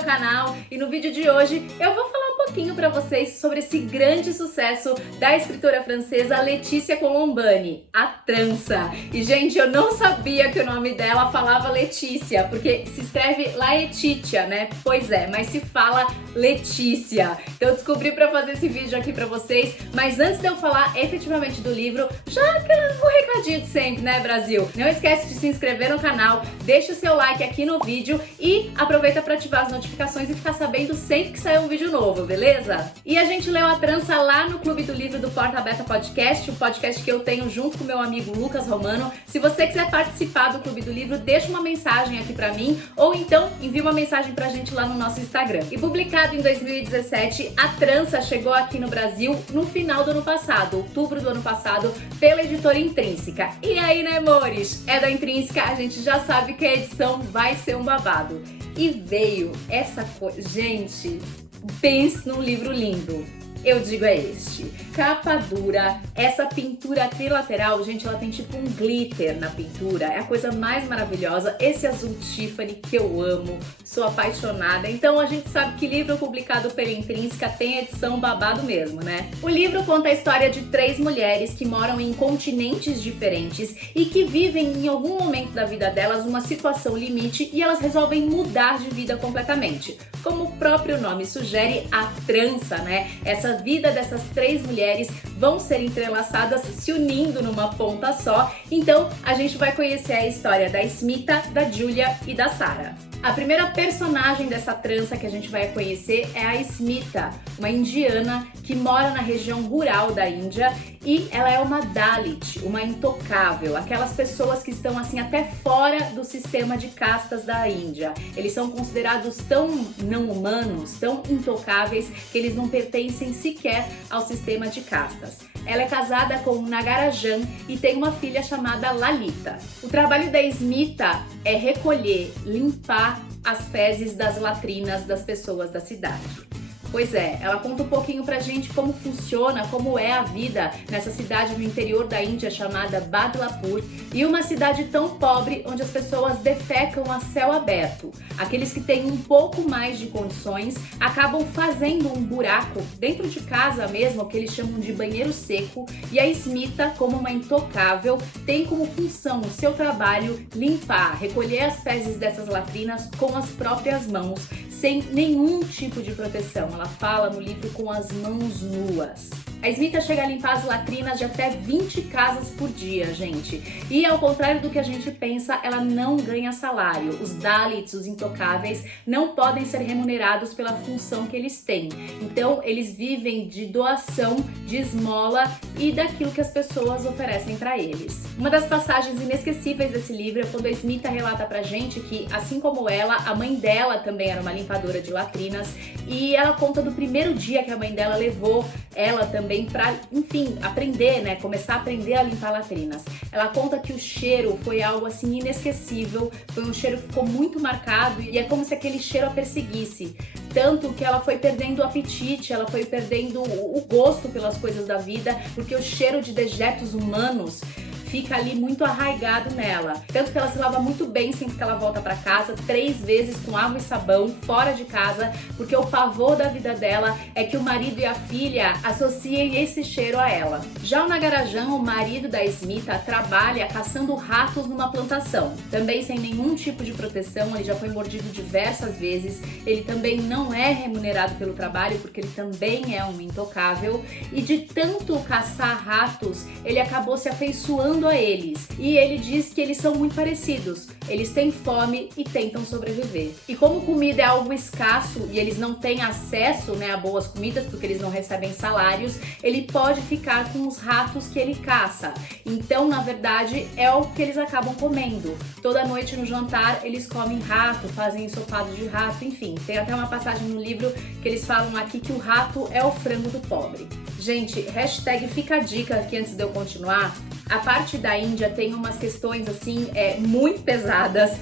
meu canal e no vídeo de hoje eu vou falar um pouquinho para vocês sobre esse grande sucesso da escritora francesa Letícia Colombani, A Trança. E gente, eu não sabia que o nome dela falava Letícia, porque se escreve Laetitia, né? Pois é, mas se fala Letícia. Então eu descobri para fazer esse vídeo aqui para vocês, mas antes de eu falar efetivamente do livro, já o recadinho de sempre, né, Brasil? Não esquece de se inscrever no canal, deixa o seu like aqui no vídeo e aproveita para ativar as notificações e ficar sabendo sempre que sair um vídeo novo, beleza? E a gente leu A Trança lá no Clube do Livro do Porta Beta Podcast, o podcast que eu tenho junto com meu amigo Lucas Romano. Se você quiser participar do Clube do Livro, deixa uma mensagem aqui pra mim ou então envia uma mensagem pra gente lá no nosso Instagram. E publicado em 2017, A Trança chegou aqui no Brasil no final do ano passado, outubro do ano passado, pela editora Intrínseca. E aí, né, amores? É da Intrínseca, a gente já sabe que a edição vai ser um babado. E veio essa coisa... Gente, pense num livro lindo. Eu digo é este. Capa dura, essa pintura trilateral, gente, ela tem tipo um glitter na pintura, é a coisa mais maravilhosa. Esse azul Tiffany que eu amo, sou apaixonada. Então a gente sabe que livro publicado pela Intrínseca tem edição babado mesmo, né? O livro conta a história de 3 mulheres que moram em continentes diferentes e que vivem em algum momento da vida delas uma situação limite e elas resolvem mudar de vida completamente. Como o próprio nome sugere, a trança, né? Essa vida dessas 3 mulheres vão ser entrelaçadas, se unindo numa ponta só. Então a gente vai conhecer a história da Smita, da Julia e da Sarah. A primeira personagem dessa trança que a gente vai conhecer é a Smita, uma indiana que mora na região rural da Índia e ela é uma Dalit, uma intocável, aquelas pessoas que estão assim até fora do sistema de castas da Índia. Eles são considerados tão não humanos, tão intocáveis, que eles não pertencem sequer ao sistema de castas. Ela é casada com um Nagarajan e tem uma filha chamada Lalita. O trabalho da Smita é recolher, limpar as fezes das latrinas das pessoas da cidade. Pois é, ela conta um pouquinho pra gente como funciona, como é a vida nessa cidade no interior da Índia chamada Badlapur, e uma cidade tão pobre onde as pessoas defecam a céu aberto. Aqueles que têm um pouco mais de condições acabam fazendo um buraco dentro de casa mesmo, que eles chamam de banheiro seco, e a Smita, como uma intocável, tem como função o seu trabalho limpar, recolher as fezes dessas latrinas com as próprias mãos, sem nenhum tipo de proteção. Ela fala no livro com as mãos nuas. A Smita chega a limpar as latrinas de até 20 casas por dia, gente. E ao contrário do que a gente pensa, ela não ganha salário. Os Dalits, os intocáveis, não podem ser remunerados pela função que eles têm. Então, eles vivem de doação, de esmola e daquilo que as pessoas oferecem para eles. Uma das passagens inesquecíveis desse livro é quando a Smita relata pra gente que, assim como ela, a mãe dela também era uma limpadora de latrinas e ela conta do primeiro dia que a mãe dela levou ela também para, enfim, aprender, né? Começar a aprender a limpar latrinas. Ela conta que o cheiro foi algo assim inesquecível, foi um cheiro que ficou muito marcado e é como se aquele cheiro a perseguisse. Tanto que ela foi perdendo o apetite, ela foi perdendo o gosto pelas coisas da vida, porque o cheiro de dejetos humanos fica ali muito arraigado nela. Tanto que ela se lava muito bem sempre que ela volta para casa, 3 vezes com água e sabão, fora de casa, porque o pavor da vida dela é que o marido e a filha associem esse cheiro a ela. Já o Nagarajan, o marido da Smita, trabalha caçando ratos numa plantação. Também sem nenhum tipo de proteção, ele já foi mordido diversas vezes, ele também não é remunerado pelo trabalho, porque ele também é um intocável, e de tanto caçar ratos, ele acabou se afeiçoando a eles, e ele diz que eles são muito parecidos, eles têm fome e tentam sobreviver. E como comida é algo escasso e eles não têm acesso, né, a boas comidas porque eles não recebem salários, ele pode ficar com os ratos que ele caça. Então, na verdade, é o que eles acabam comendo. Toda noite no jantar eles comem rato, fazem ensopado de rato, enfim. Tem até uma passagem no livro que eles falam aqui que o rato é o frango do pobre. Gente, hashtag fica a dica aqui antes de eu continuar. A parte da Índia tem umas questões assim, muito pesadas,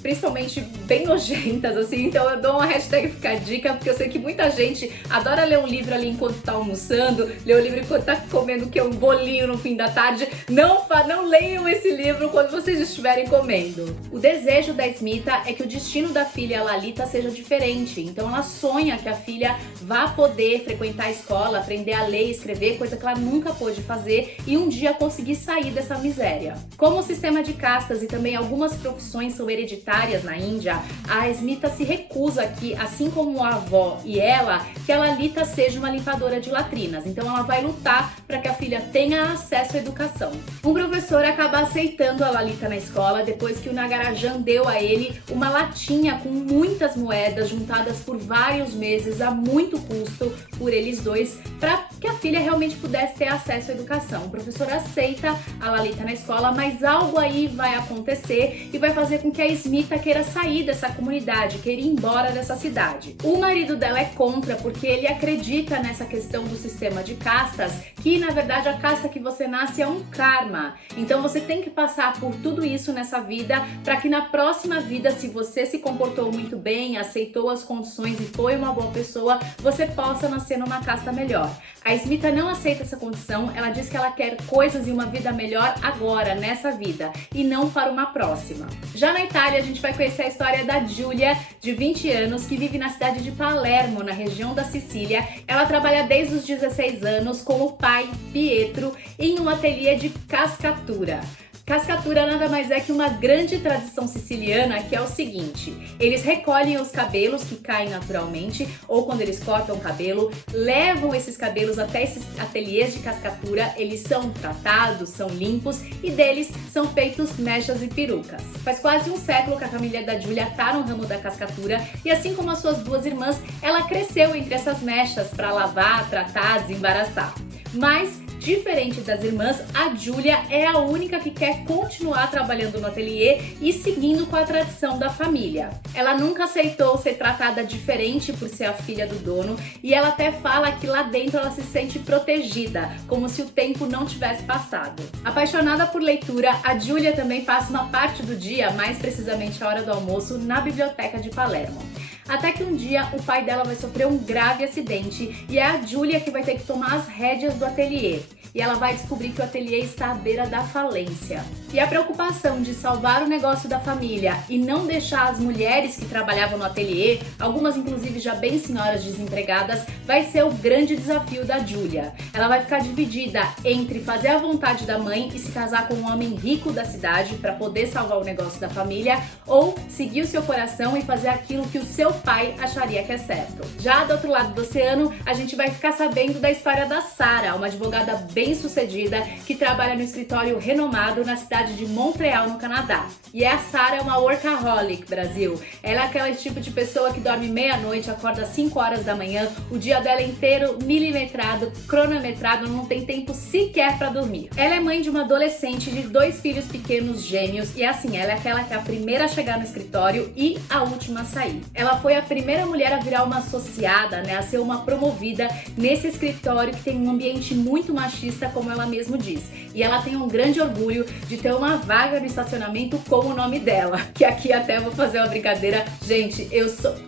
principalmente bem nojentas, assim, então eu dou uma hashtag Fica a Dica, porque eu sei que muita gente adora ler um livro ali enquanto tá almoçando, ler um livro enquanto tá comendo um bolinho no fim da tarde. Não leiam esse livro quando vocês estiverem comendo. O desejo da Smita é que o destino da filha Lalita seja diferente, então ela sonha que a filha vá poder frequentar a escola, aprender a ler e escrever, coisa que ela nunca pôde fazer, e um dia conseguir sair dessa miséria. Como o sistema de castas e também algumas profissões são hereditárias na Índia, a Smita se recusa que, assim como a avó e ela, que a Lalita seja uma limpadora de latrinas. Então ela vai lutar para que a filha tenha acesso à educação. Um professor acaba aceitando a Lalita na escola depois que o Nagarajan deu a ele uma latinha com muitas moedas juntadas por vários meses a muito custo por eles dois, para que a filha realmente pudesse ter acesso à educação. O professor aceita a Lalita na escola, mas algo aí vai acontecer e vai fazer com que a Smita queira sair dessa comunidade, queira ir embora dessa cidade. O marido dela é contra, porque ele acredita nessa questão do sistema de castas, que na verdade a casta que você nasce é um karma. Então você tem que passar por tudo isso nessa vida, para que na próxima vida, se você se comportou muito bem, aceitou as condições e foi uma boa pessoa, você possa nascer numa casta melhor. A Smita não aceita essa condição, ela diz que ela quer coisas e uma vida melhor agora, nessa vida, e não para uma próxima. Já na Itália, a gente vai conhecer a história da Giulia, de 20 anos, que vive na cidade de Palermo, na região da Sicília. Ela trabalha desde os 16 anos com o pai, Pietro, em um ateliê de cascatura. Cascatura nada mais é que uma grande tradição siciliana, que é o seguinte: eles recolhem os cabelos que caem naturalmente, ou quando eles cortam o cabelo, levam esses cabelos até esses ateliês de cascatura, eles são tratados, são limpos e deles são feitos mechas e perucas. Faz quase um século que a família da Giulia tá no ramo da cascatura e, assim como as suas duas irmãs, ela cresceu entre essas mechas para lavar, tratar, desembaraçar. Mas, diferente das irmãs, a Giulia é a única que quer continuar trabalhando no ateliê e seguindo com a tradição da família. Ela nunca aceitou ser tratada diferente por ser a filha do dono, e ela até fala que lá dentro ela se sente protegida, como se o tempo não tivesse passado. Apaixonada por leitura, a Giulia também passa uma parte do dia, mais precisamente a hora do almoço, na biblioteca de Palermo. Até que um dia o pai dela vai sofrer um grave acidente e é a Giulia que vai ter que tomar as rédeas do ateliê. E ela vai descobrir que o ateliê está à beira da falência. E a preocupação de salvar o negócio da família e não deixar as mulheres que trabalhavam no ateliê, algumas inclusive já bem senhoras desempregadas, vai ser o grande desafio da Giulia. Ela vai ficar dividida entre fazer a vontade da mãe e se casar com um homem rico da cidade para poder salvar o negócio da família, ou seguir o seu coração e fazer aquilo que o seu pai acharia que é certo. Já do outro lado do oceano, a gente vai ficar sabendo da história da Sara, uma advogada bem-sucedida que trabalha no escritório renomado na cidade de Montreal, no Canadá. E a Sara é uma workaholic, Brasil. Ela é aquele tipo de pessoa que dorme meia-noite, acorda às 5 horas da manhã, o dia dela é inteiro milimetrado, cronometrado, não tem tempo sequer para dormir. Ela é mãe de uma adolescente de 2 filhos pequenos gêmeos e assim, ela é aquela que é a primeira a chegar no escritório e a última a sair. Ela foi a primeira mulher a virar uma associada, a ser uma promovida nesse escritório que tem um ambiente muito machista, como ela mesma diz. E ela tem um grande orgulho de ter uma vaga no estacionamento com o nome dela, que aqui até vou fazer uma brincadeira. Gente,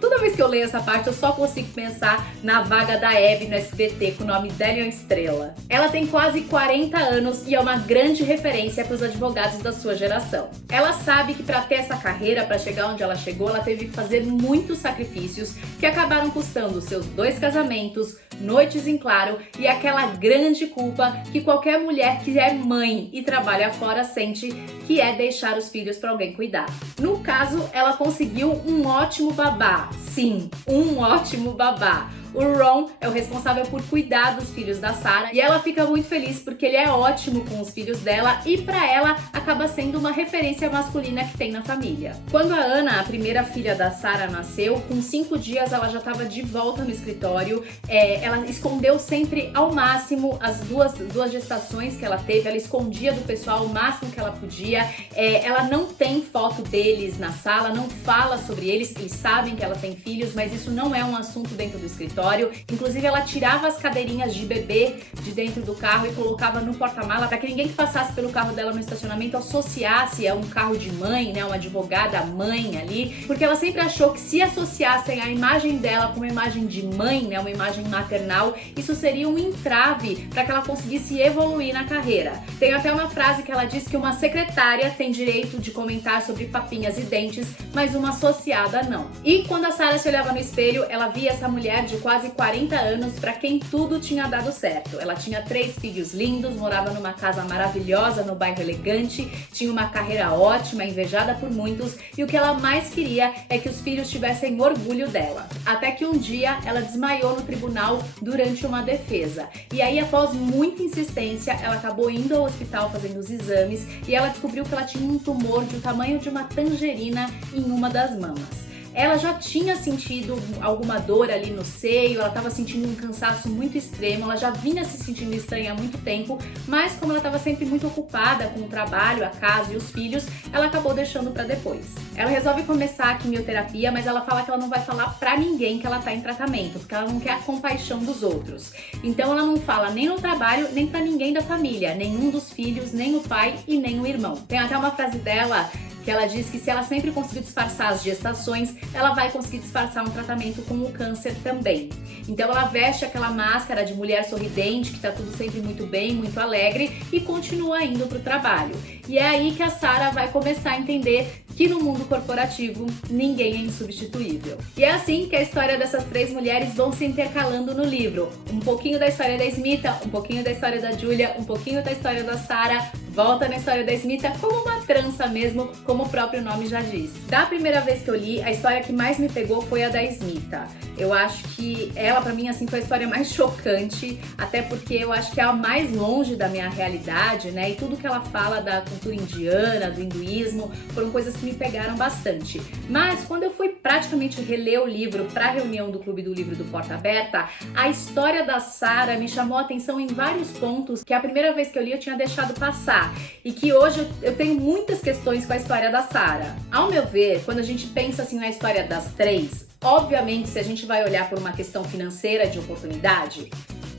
toda vez que eu leio essa parte, eu só consigo pensar na vaga da Hebe no SBT, com o nome dela e uma estrela. Ela tem quase 40 anos e é uma grande referência para os advogados da sua geração. Ela sabe que para ter essa carreira, para chegar onde ela chegou, ela teve que fazer muitos sacrifícios que acabaram custando seus 2 casamentos, noites em claro e aquela grande culpa que qualquer mulher que é mãe e trabalha fora sente, que é deixar os filhos para alguém cuidar. No caso, ela conseguiu um ótimo babá. Sim, um ótimo babá. O Ron é o responsável por cuidar dos filhos da Sara e ela fica muito feliz porque ele é ótimo com os filhos dela e para ela acaba sendo uma referência masculina que tem na família. Quando a Ana, a primeira filha da Sara, nasceu, com 5 dias ela já estava de volta no escritório. Ela escondeu sempre ao máximo as duas gestações que ela teve, ela escondia do pessoal o máximo que ela podia. Ela não tem foto deles na sala, não fala sobre eles sabem que ela tem filhos, mas isso não é um assunto dentro do escritório. escritório. Inclusive, ela tirava as cadeirinhas de bebê de dentro do carro e colocava no porta-mala para que ninguém que passasse pelo carro dela no estacionamento associasse a um carro de mãe, né, uma advogada mãe ali, porque ela sempre achou que se associassem a imagem dela com uma imagem de mãe, né, uma imagem maternal, isso seria um entrave para que ela conseguisse evoluir na carreira. Tem até uma frase que ela diz que uma secretária tem direito de comentar sobre papinhas e dentes, mas uma associada não. E quando a Sarah se olhava no espelho, ela via essa mulher de quase 40 anos para quem tudo tinha dado certo. Ela tinha 3 filhos lindos, morava numa casa maravilhosa no bairro elegante, tinha uma carreira ótima, invejada por muitos, e o que ela mais queria é que os filhos tivessem orgulho dela. Até que um dia ela desmaiou no tribunal durante uma defesa. E aí, após muita insistência, ela acabou indo ao hospital fazendo os exames e ela descobriu que ela tinha um tumor do tamanho de uma tangerina em uma das mamas. Ela já tinha sentido alguma dor ali no seio, ela estava sentindo um cansaço muito extremo, ela já vinha se sentindo estranha há muito tempo, mas como ela estava sempre muito ocupada com o trabalho, a casa e os filhos, ela acabou deixando para depois. Ela resolve começar a quimioterapia, mas ela fala que ela não vai falar pra ninguém que ela tá em tratamento, porque ela não quer a compaixão dos outros. Então ela não fala nem no trabalho, nem pra ninguém da família, nenhum dos filhos, nem o pai e nem o irmão. Tem até uma frase dela que ela diz que se ela sempre conseguir disfarçar as gestações, ela vai conseguir disfarçar um tratamento com o câncer também. Então ela veste aquela máscara de mulher sorridente, que tá tudo sempre muito bem, muito alegre, e continua indo pro trabalho. E é aí que a Sarah vai começar a entender que no mundo corporativo ninguém é insubstituível. E é assim que a história dessas 3 mulheres vão se intercalando no livro. Um pouquinho da história da Smita, um pouquinho da história da Julia, um pouquinho da história da Sarah, volta na história da Smita como uma trança mesmo, como o próprio nome já diz. Da primeira vez que eu li, a história que mais me pegou foi a da Smita. Eu acho que ela, pra mim, assim, foi a história mais chocante, até porque eu acho que é a mais longe da minha realidade, né? E tudo que ela fala da cultura indiana, do hinduísmo, foram coisas que me pegaram bastante. Mas quando eu fui praticamente reler o livro pra reunião do Clube do Livro do Porta Aberta, a história da Sarah me chamou a atenção em vários pontos que a primeira vez que eu li eu tinha deixado passar e que hoje eu tenho muitas questões com a história da Sarah. Ao meu ver, quando a gente pensa assim na história das 3, obviamente, se a gente vai olhar por uma questão financeira de oportunidade,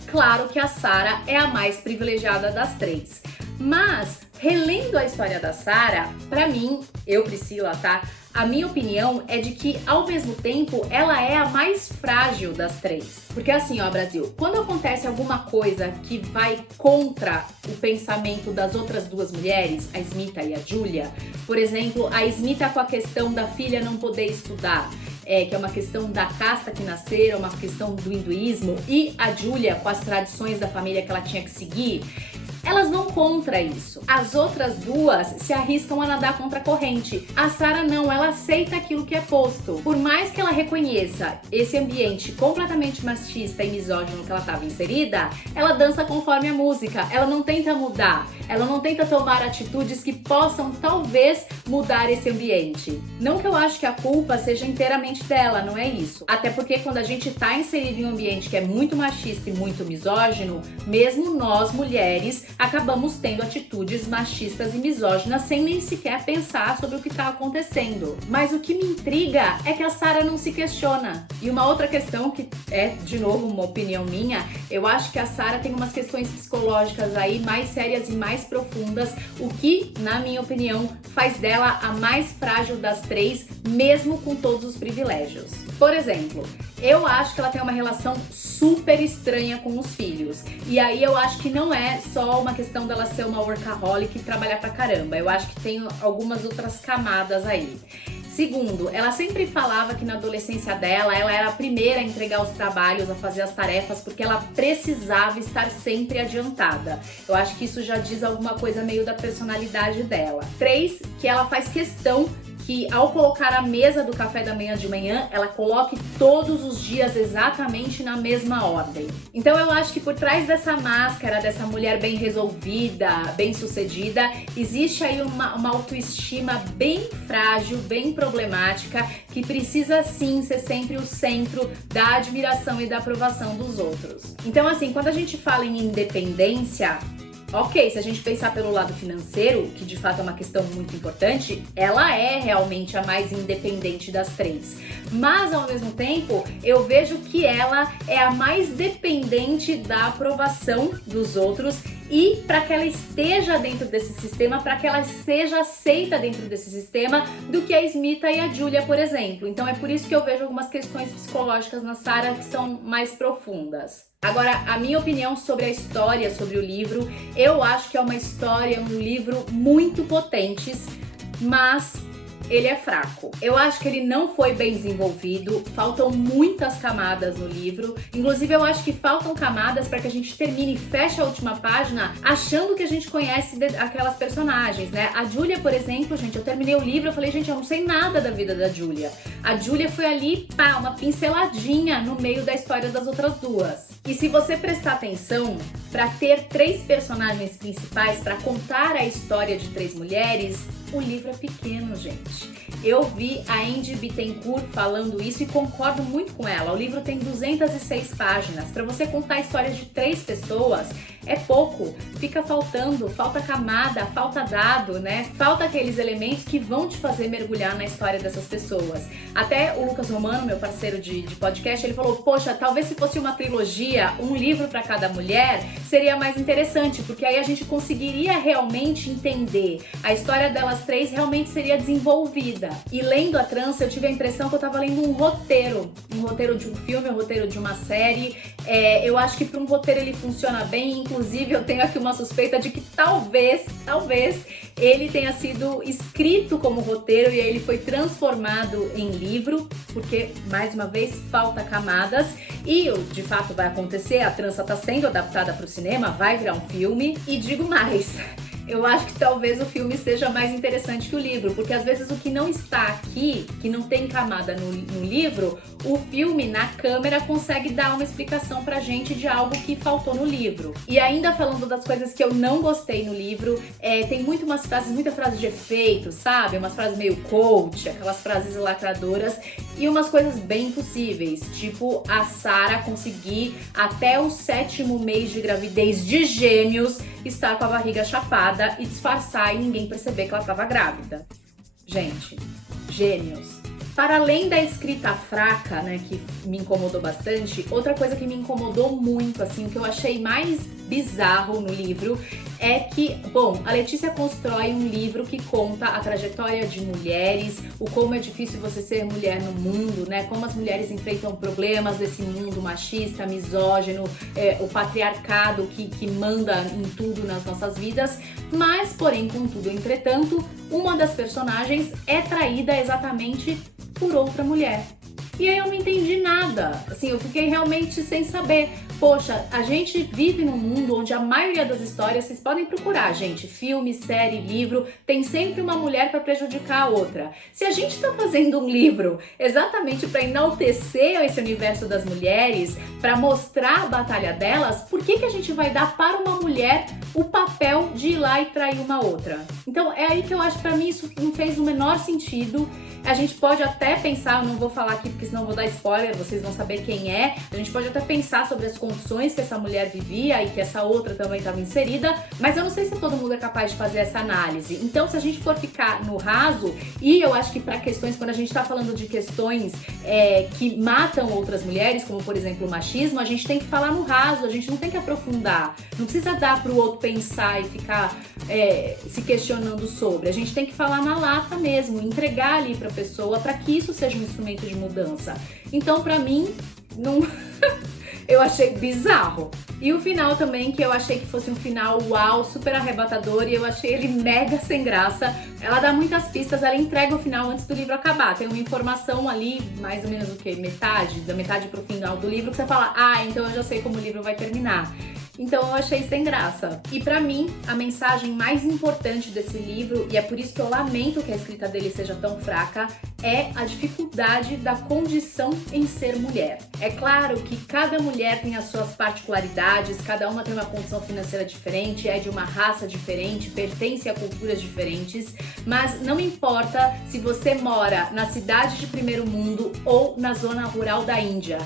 claro que a Sarah é a mais privilegiada das 3. Mas, relendo a história da Sarah, pra mim, eu, Priscila, tá? A minha opinião é de que, ao mesmo tempo, ela é a mais frágil das 3. Porque assim, ó, Brasil, quando acontece alguma coisa que vai contra o pensamento das outras 2 mulheres, a Smita e a Julia, por exemplo, a Smita com a questão da filha não poder estudar, que é uma questão da casta que nasceram, uma questão do hinduísmo, e a Julia com as tradições da família que ela tinha que seguir, elas vão contra isso. As outras 2 se arriscam a nadar contra a corrente. A Sarah não, ela aceita aquilo que é posto. Por mais que ela reconheça esse ambiente completamente machista e misógino que ela estava inserida, ela dança conforme a música, ela não tenta mudar, ela não tenta tomar atitudes que possam talvez mudar esse ambiente. Não que eu acho que a culpa seja inteiramente dela, não é isso. Até porque quando a gente tá inserido em um ambiente que é muito machista e muito misógino, mesmo nós mulheres acabamos tendo atitudes machistas e misóginas sem nem sequer pensar sobre o que está acontecendo. Mas o que me intriga é que a Sarah não se questiona. E uma outra questão que é, de novo, uma opinião minha, eu acho que a Sarah tem umas questões psicológicas aí mais sérias e mais profundas, o que, na minha opinião, faz dela a mais frágil das 3, mesmo com todos os privilégios. Por exemplo, eu acho que ela tem uma relação super estranha com os filhos. E aí eu acho que não é só uma questão dela ser uma workaholic e trabalhar pra caramba. Eu acho que tem algumas outras camadas aí. Segundo, ela sempre falava que na adolescência dela, ela era a primeira a entregar os trabalhos, a fazer as tarefas, porque ela precisava estar sempre adiantada. Eu acho que isso já diz alguma coisa meio da personalidade dela. 3, que ela faz questão que ao colocar a mesa do café da manhã de manhã, ela coloque todos os dias exatamente na mesma ordem. Então eu acho que por trás dessa máscara, dessa mulher bem resolvida, bem sucedida, existe aí uma autoestima bem frágil, bem problemática, que precisa sim ser sempre o centro da admiração e da aprovação dos outros. Então assim, quando a gente fala em independência, Ok, se a gente pensar pelo lado financeiro, que de fato é uma questão muito importante, ela é realmente a mais independente das três. Mas ao mesmo tempo, eu vejo que ela é a mais dependente da aprovação dos outros e para que ela esteja dentro desse sistema, para que ela seja aceita dentro desse sistema, do que a Smita e a Julia, por exemplo. Então é por isso que eu vejo algumas questões psicológicas na Sarah que são mais profundas. Agora, a minha opinião sobre a história, sobre o livro, eu acho que é uma história, um livro muito potentes, mas ele é fraco. Eu acho que ele não foi bem desenvolvido, faltam muitas camadas no livro. Inclusive, eu acho que faltam camadas para que a gente termine e feche a última página achando que a gente conhece aquelas personagens, né? A Julia, por exemplo, gente, eu terminei o livro, eu falei, gente, eu não sei nada da vida da Julia. A Julia foi ali, pá, uma pinceladinha no meio da história das outras duas. E se você prestar atenção, para ter 3 personagens principais, para contar a história de 3 mulheres, o livro é pequeno, gente. Eu vi a Andy Bittencourt falando isso e concordo muito com ela. O livro tem 206 páginas. Para você contar a história de 3 pessoas, é pouco. Fica faltando, falta camada, falta dado, né? Falta aqueles elementos que vão te fazer mergulhar na história dessas pessoas. Até o Lucas Romano, meu parceiro de podcast, ele falou, poxa, talvez se fosse uma trilogia, um livro para cada mulher, seria mais interessante, porque aí a gente conseguiria realmente entender a história delas 3 realmente seria desenvolvida. E lendo a Trança, eu tive a impressão que eu tava lendo um roteiro de um filme, um roteiro de uma série. Eu acho que para um roteiro ele funciona bem, inclusive eu tenho aqui uma suspeita de que talvez ele tenha sido escrito como roteiro e aí ele foi transformado em livro, porque, mais uma vez, falta camadas. E, de fato, vai acontecer, a Trança tá sendo adaptada para o cinema, vai virar um filme. E digo mais, eu acho que talvez o filme seja mais interessante que o livro, porque às vezes o que não está aqui, que não tem camada no livro, o filme, na câmera, consegue dar uma explicação pra gente de algo que faltou no livro. E ainda falando das coisas que eu não gostei no livro, tem muita frase de efeito, sabe? Umas frases meio coach, aquelas frases lacradoras, e umas coisas bem impossíveis, tipo a Sarah conseguir até o 7º mês de gravidez de gêmeos estar com a barriga chapada e disfarçar e ninguém perceber que ela estava grávida. Gente, gêmeos. Para além da escrita fraca, né, que me incomodou bastante, outra coisa que me incomodou muito, assim, o que eu achei mais bizarro no livro é que, bom, a Letícia constrói um livro que conta a trajetória de mulheres, o como é difícil você ser mulher no mundo, né, como as mulheres enfrentam problemas desse mundo machista, misógino, o patriarcado que manda em tudo nas nossas vidas, mas, porém, contudo, entretanto, uma das personagens é traída exatamente por outra mulher. E aí eu não entendi nada, assim, eu fiquei realmente sem saber. Poxa, a gente vive num mundo onde a maioria das histórias, vocês podem procurar, gente, filme, série, livro, tem sempre uma mulher para prejudicar a outra. Se a gente tá fazendo um livro exatamente para enaltecer esse universo das mulheres, para mostrar a batalha delas, por que a gente vai dar para uma mulher o papel de ir lá e trair uma outra? Então é aí que eu acho, para mim, isso não fez o menor sentido. A gente pode até pensar, eu não vou falar aqui porque senão eu vou dar spoiler, vocês vão saber quem é. A gente pode até pensar sobre as condições que essa mulher vivia e que essa outra também estava inserida, mas eu não sei se todo mundo é capaz de fazer essa análise. Então, se a gente for ficar no raso, e eu acho que para questões, quando a gente está falando de questões que matam outras mulheres, como por exemplo o machismo, a gente tem que falar no raso, a gente não tem que aprofundar. Não precisa dar para o outro pensar e ficar se questionando sobre. A gente tem que falar na lata mesmo, entregar ali para a pessoa, para que isso seja um instrumento de mudança. Então, para mim, não... eu achei bizarro. E o final também, que eu achei que fosse um final uau, super arrebatador, e eu achei ele mega sem graça. Ela dá muitas pistas, ela entrega o final antes do livro acabar. Tem uma informação ali, mais ou menos o que? Da metade pro final do livro, que você fala, então eu já sei como o livro vai terminar. Então eu achei sem graça. E pra mim, a mensagem mais importante desse livro, e é por isso que eu lamento que a escrita dele seja tão fraca, é a dificuldade da condição em ser mulher. É claro que cada mulher tem as suas particularidades, cada uma tem uma condição financeira diferente, é de uma raça diferente, pertence a culturas diferentes, mas não importa se você mora na cidade de primeiro mundo ou na zona rural da Índia.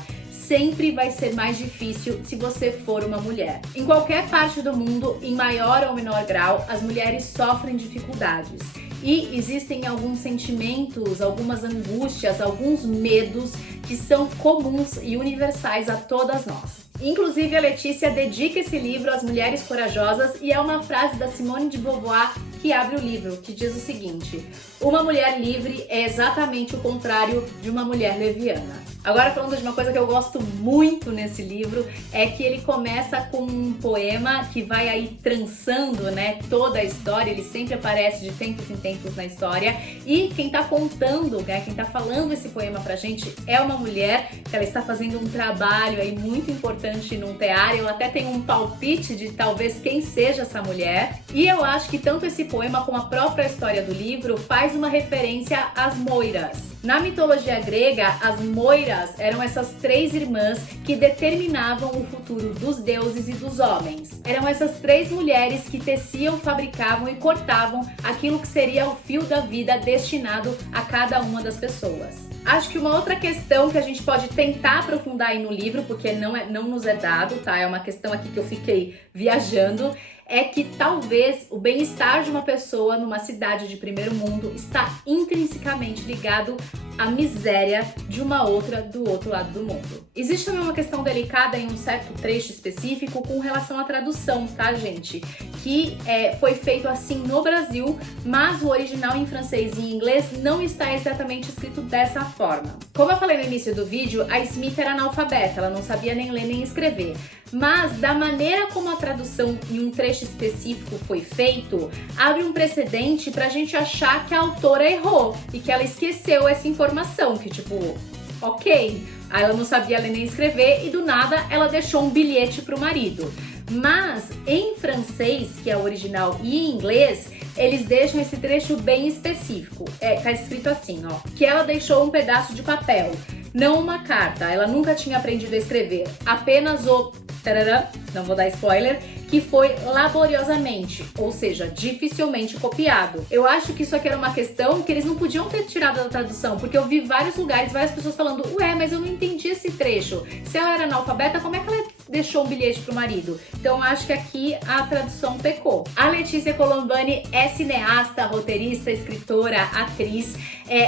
sempre vai ser mais difícil se você for uma mulher. Em qualquer parte do mundo, em maior ou menor grau, as mulheres sofrem dificuldades. E existem alguns sentimentos, algumas angústias, alguns medos que são comuns e universais a todas nós. Inclusive, a Letícia dedica esse livro às mulheres corajosas e é uma frase da Simone de Beauvoir que abre o livro, que diz o seguinte: uma mulher livre é exatamente o contrário de uma mulher leviana. Agora, falando de uma coisa que eu gosto muito nesse livro, é que ele começa com um poema que vai aí trançando, né, toda a história. Ele sempre aparece de tempos em tempos na história. E quem tá contando, né, quem tá falando esse poema pra gente é uma mulher, que ela está fazendo um trabalho aí muito importante num tear. Eu até tenho um palpite de talvez quem seja essa mulher. E eu acho que tanto esse poema como a própria história do livro faz uma referência às moiras. Na mitologia grega, as moiras eram essas três irmãs que determinavam o futuro dos deuses e dos homens. Eram essas três mulheres que teciam, fabricavam e cortavam aquilo que seria o fio da vida destinado a cada uma das pessoas. Acho que uma outra questão que a gente pode tentar aprofundar aí no livro, porque não nos é dado, tá? É uma questão aqui que eu fiquei viajando, é que talvez o bem-estar de uma pessoa numa cidade de primeiro mundo está intrinsecamente ligado à miséria de uma outra do outro lado do mundo. Existe também uma questão delicada em um certo trecho específico com relação à tradução, tá, gente? Que foi feito assim no Brasil, mas o original em francês e em inglês não está exatamente escrito dessa forma. Como eu falei no início do vídeo, a Smith era analfabeta, ela não sabia nem ler nem escrever. Mas da maneira como a tradução em um trecho específico foi feito, abre um precedente pra gente achar que a autora errou e que ela esqueceu essa informação, que tipo, ok, ela não sabia ler nem escrever e do nada ela deixou um bilhete pro marido. Mas em francês, que é o original, e em inglês, eles deixam esse trecho bem específico. Tá escrito assim, ó, que ela deixou um pedaço de papel, não uma carta, ela nunca tinha aprendido a escrever, apenas o tarará, não vou dar spoiler, que foi laboriosamente, ou seja, dificilmente copiado. Eu acho que isso aqui era uma questão que eles não podiam ter tirado da tradução, porque eu vi vários lugares, várias pessoas falando, ué, mas eu não entendi esse trecho. Se ela era analfabeta, como é que ela deixou um bilhete pro marido? Então eu acho que aqui a tradução pecou. A Letícia Colombani é cineasta, roteirista, escritora, atriz.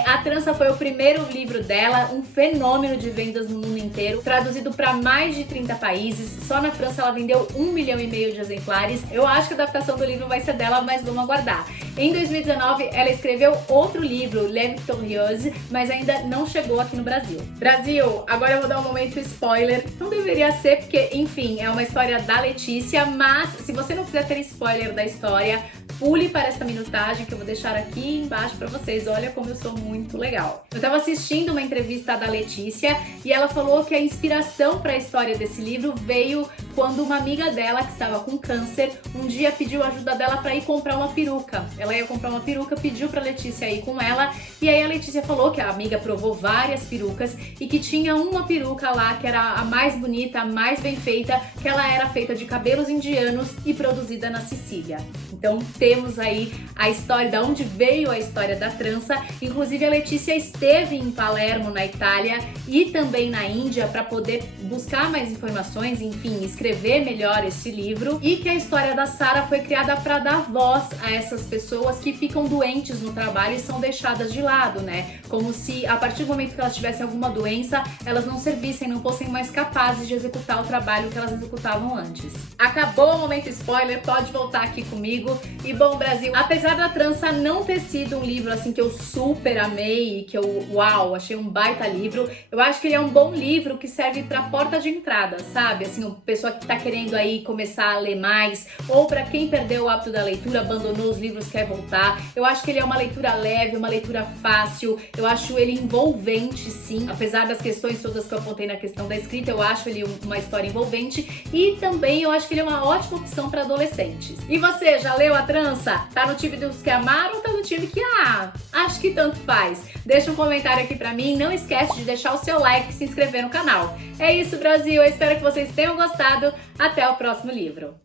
A Trança foi o primeiro livro dela, um fenômeno de vendas no mundo inteiro, traduzido para mais de 30 países. Só na França ela vendeu 1,5 milhão de exemplares. Eu acho que a adaptação do livro vai ser dela, mas vamos aguardar. Em 2019, ela escreveu outro livro, Les Victorieuses, mas ainda não chegou aqui no Brasil. Brasil, agora eu vou dar um momento spoiler. Não deveria ser, porque, enfim, é uma história da Letícia, mas se você não quiser ter spoiler da história, pule para essa minutagem que eu vou deixar aqui embaixo para vocês. Olha como eu sou muito legal. Eu tava assistindo uma entrevista da Letícia e ela falou que a inspiração para a história desse livro veio quando uma amiga dela, que estava com câncer, um dia pediu ajuda dela para ir comprar uma peruca. Ela ia comprar uma peruca, pediu para Letícia ir com ela, e aí a Letícia falou que a amiga provou várias perucas e que tinha uma peruca lá que era a mais bonita, a mais bem feita, que ela era feita de cabelos indianos e produzida na Sicília. Então temos aí a história, de onde veio a história da trança. Inclusive a Letícia esteve em Palermo, na Itália, e também na Índia para poder buscar mais informações, enfim, escrever melhor esse livro, e que a história da Sara foi criada para dar voz a essas pessoas que ficam doentes no trabalho e são deixadas de lado, né? Como se a partir do momento que elas tivessem alguma doença, elas não servissem, não fossem mais capazes de executar o trabalho que elas executavam antes. Acabou o momento spoiler, pode voltar aqui comigo. E bom, Brasil, apesar da trança não ter sido um livro assim que eu super amei, que eu, uau, achei um baita livro, eu acho que ele é um bom livro que serve pra porta de entrada, sabe? Assim, uma pessoa que tá querendo aí começar a ler mais, ou pra quem perdeu o hábito da leitura, abandonou os livros, quer voltar. Eu acho que ele é uma leitura leve, uma leitura fácil, eu acho ele envolvente, sim. Apesar das questões todas que eu apontei na questão da escrita, eu acho ele uma história envolvente, e também eu acho que ele é uma ótima opção para adolescentes. E você, já leu a trança? Tá no time dos que amaram ou tá no time que, acho que tanto faz? Deixa um comentário aqui pra mim, não esquece de deixar o seu like e se inscrever no canal. É isso, Brasil, eu espero que vocês tenham gostado. Até o próximo livro.